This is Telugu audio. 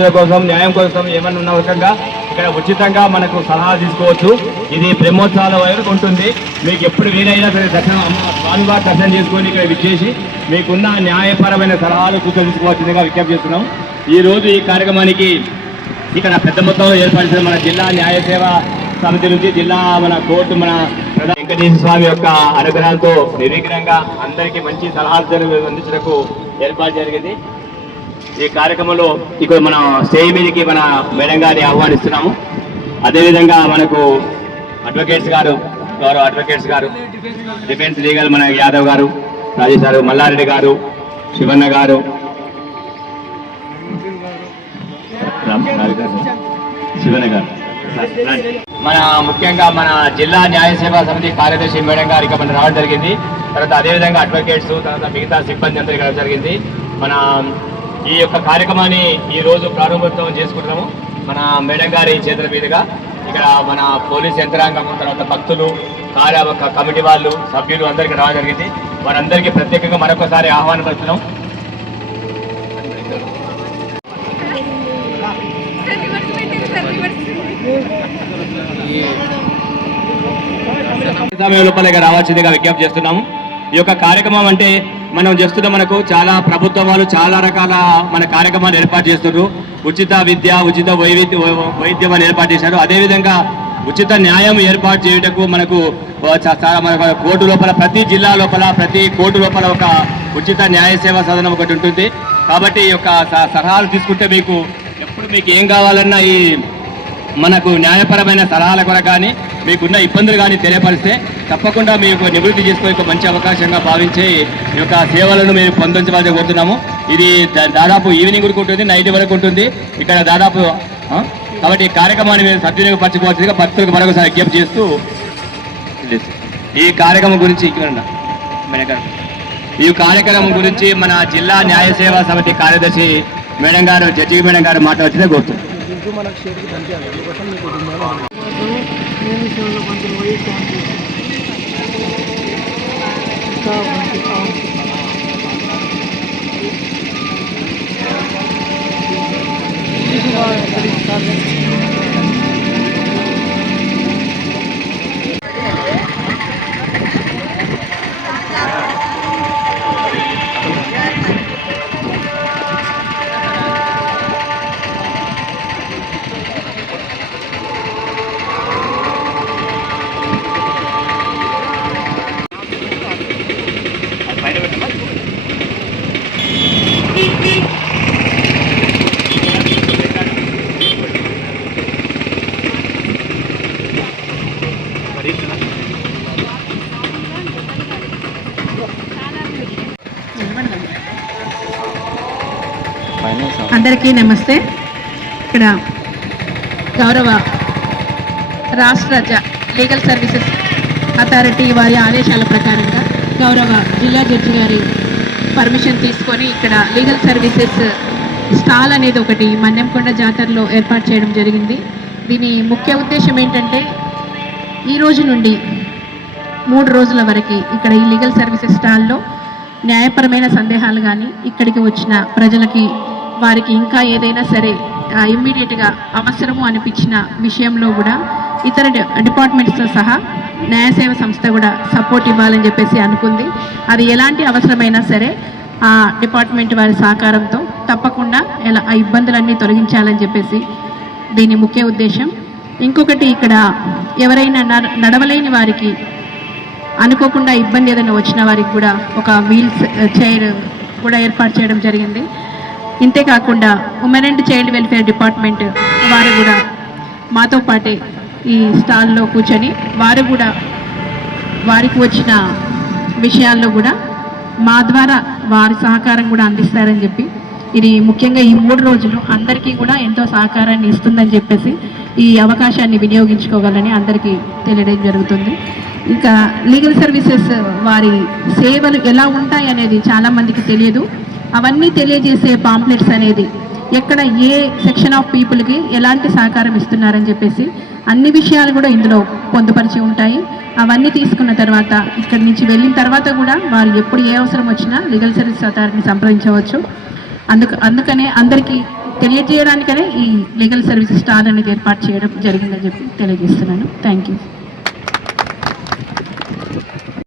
సమస్యల కోసం న్యాయం కోసం ఏమైనా ఉన్న రకంగా ఇక్కడ ఉచితంగా మనకు సలహా తీసుకోవచ్చు. ఇది బ్రహ్మోత్సవాల వరకు ఉంటుంది. మీకు ఎప్పుడు వీలైనా సరే దర్శనం స్వామివారి దర్శనం చేసుకొని ఇక్కడ విచ్చేసి మీకున్న న్యాయపరమైన సలహాలు కూర్చొని తీసుకోవాల్సిందిగా విజ్ఞప్తి చేస్తున్నాం. ఈ రోజు ఈ కార్యక్రమానికి ఇక్కడ పెద్ద మొత్తంలో ఏర్పడిన మన జిల్లా న్యాయ సేవ సమితి నుంచి జిల్లా మన కోర్టు మన ప్రధాన వెంకటేశ్వర స్వామి యొక్క అనుగ్రహంతో నిర్విఘ్నంగా అందరికీ మంచి సలహాలు అందించడానికి ఏర్పాటు జరిగింది. ఈ కార్యక్రమంలో ఇక్కడ మన స్టేజ్ మీదకి మన మేడం గారిని ఆహ్వానిస్తున్నాము. అదేవిధంగా మనకు అడ్వకేట్స్ గారు గౌరవ అడ్వకేట్స్ గారు డిఫెన్స్ లీగల్ మన యాదవ్ గారు రాజేష్ గారు మల్లారెడ్డి గారు శివన్న గారు రామ్ శివన్న గారు. మన ముఖ్యంగా మన జిల్లా న్యాయ సేవా సమితి కార్యదర్శి మేడం గారు ఇక్కడ రావడం జరిగింది. తర్వాత అదేవిధంగా అడ్వకేట్స్ తర్వాత మిగతా సిబ్బంది అంతా ఇక్కడ జరిగింది. మన ఈ యొక్క కార్యక్రమాన్ని ఈ రోజు ప్రారంభోత్సవం చేసుకుంటున్నాము. మన మేడం గారి చేతుల మీదుగా ఇక్కడ మన పోలీస్ యంత్రాంగం తర్వాత భక్తులు కార్య కమిటీ వాళ్ళు సభ్యులు అందరికీ రావడం జరిగింది. వారందరికీ ప్రత్యేకంగా మరొకసారి ఆహ్వానం పడుతున్నాం సమయం లోపల రావాల్సిందిగా విజ్ఞప్తి చేస్తున్నాము. ఈ యొక్క కార్యక్రమం అంటే మనం చేస్తున్న మనకు చాలా ప్రభుత్వ వాళ్ళు చాలా రకాల మన కార్యక్రమాలు ఏర్పాటు చేస్తున్నారు. ఉచిత విద్య ఉచిత వైవిధ్య వైద్యం అని ఏర్పాటు చేశారు. అదేవిధంగా ఉచిత న్యాయం ఏర్పాటు చేయుటకు మనకు కోర్టు లోపల ప్రతి జిల్లా లోపల ప్రతి కోర్టు లోపల ఒక ఉచిత న్యాయ సేవా సాధనం ఒకటి ఉంటుంది. కాబట్టి ఈ యొక్క స- సలహాలు తీసుకుంటే మీకు ఎప్పుడు మీకు ఏం కావాలన్నా ఈ మనకు న్యాయపరమైన సలహాల కొరకు కానీ మీకున్న ఇబ్బందులు కానీ తెలియపరిస్తే తప్పకుండా మీకు నివృత్తి చేసుకునే ఒక మంచి అవకాశంగా భావించి ఈ యొక్క సేవలను మేము పొందించవలసి కోరుతున్నాము. ఇది దాదాపు ఈవినింగ్ వరకు ఉంటుంది నైట్ వరకు ఉంటుంది. ఇక్కడ దాదాపు కాబట్టి ఈ కార్యక్రమాన్ని మేము సద్వినియోగపరచుకోవాల్సిందిగా భక్తులకు మరొకసారి విజ్ఞప్తి చేస్తూ ఈ కార్యక్రమం గురించి ఈ కార్యక్రమం గురించి మన జిల్లా న్యాయ సేవా సమితి కార్యదర్శి మేడం గారు జడ్జి మేడం గారు మాట్లాడుతుందే కోరుతున్నాం నేను సేవలో పంతులు పోయి అందరికీ నమస్తే. ఇక్కడ గౌరవ రాష్ట్ర లీగల్ సర్వీసెస్ అథారిటీ వారి ఆదేశాల ప్రకారంగా గౌరవ జిల్లా జడ్జి గారి పర్మిషన్ తీసుకొని ఇక్కడ లీగల్ సర్వీసెస్ స్టాల్ అనేది ఒకటి మన్నెంకొండ జాతరలో ఏర్పాటు చేయడం జరిగింది. దీని ముఖ్య ఉద్దేశం ఏంటంటే ఈ రోజు నుండి మూడు రోజుల వరకు ఇక్కడ ఈ లీగల్ సర్వీసెస్ స్టాల్లో న్యాయపరమైన సందేహాలు కానీ ఇక్కడికి వచ్చిన ప్రజలకి వారికి ఇంకా ఏదైనా సరే ఇమ్మీడియట్గా అవసరము అనిపించిన విషయంలో కూడా ఇతర డిపార్ట్మెంట్స్తో సహా న్యాయసేవ సంస్థ కూడా సపోర్ట్ ఇవ్వాలని చెప్పేసి అనుకుంది. అది ఎలాంటి అవసరమైనా సరే ఆ డిపార్ట్మెంట్ వారి సహకారంతో తప్పకుండా ఎలా ఆ ఇబ్బందులన్నీ తొలగించాలని చెప్పేసి దీని ముఖ్య ఉద్దేశం. ఇంకొకటి ఇక్కడ ఎవరైనా నడవలేని వారికి అనుకోకుండా ఇబ్బంది ఏదైనా వచ్చిన వారికి కూడా ఒక వీల్స్ చైర్ కూడా ఏర్పాటు చేయడం జరిగింది. ఇంతే కాకుండా women and child welfare department వారు కూడా మాతో పాటే ఈ స్టాల్లో కూర్చొని వారు కూడా వారికి వచ్చిన విషయాల్లో కూడా మా ద్వారా వారి సహకారం కూడా అందిస్తారని చెప్పి ఇది ముఖ్యంగా ఈ మూడు రోజులు అందరికీ కూడా ఎంతో సహకారాన్ని ఇస్తుందని చెప్పేసి ఈ అవకాశాన్ని వినియోగించుకోగలని అందరికీ తెలియడం జరుగుతుంది. ఇంకా లీగల్ సర్వీసెస్ వారి సేవలు ఎలా ఉంటాయి అనేది చాలామందికి తెలియదు. అవన్నీ తెలియజేసే పాంప్లెట్స్ అనేది ఎక్కడ ఏ సెక్షన్ ఆఫ్ పీపుల్కి ఎలాంటి సహకారం ఇస్తున్నారని చెప్పేసి అన్ని విషయాలు కూడా ఇందులో పొందుపరిచి ఉంటాయి. అవన్నీ తీసుకున్న తర్వాత ఇక్కడి నుంచి వెళ్ళిన తర్వాత కూడా వారు ఎప్పుడు ఏ అవసరం వచ్చినా లీగల్ సర్వీస్ అథారిటీని సంప్రదించవచ్చు. అందుకు అందుకనే అందరికీ తెలియజేయడానికనే ఈ లీగల్ సర్వీసెస్ స్టార్ అనేది ఏర్పాటు చేయడం జరిగిందని చెప్పి తెలియజేస్తున్నాను. Thank you